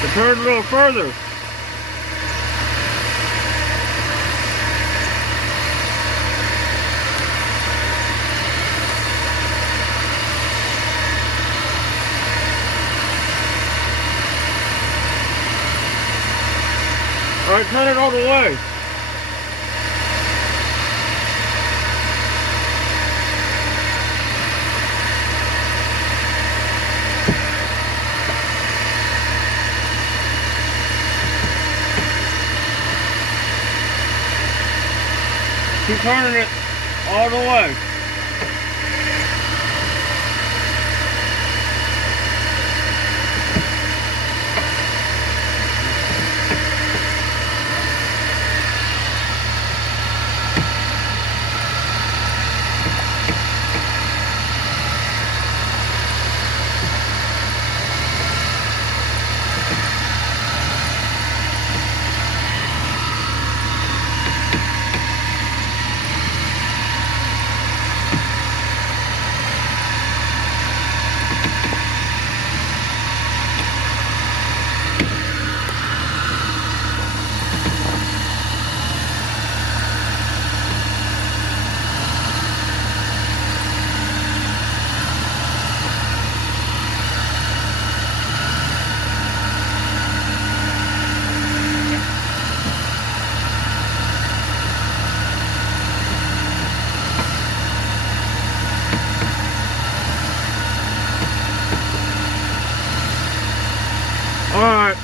To turn a little further. All right, turn it all the way. Keep turning it all the way. All right.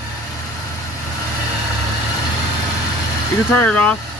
You can turn it off.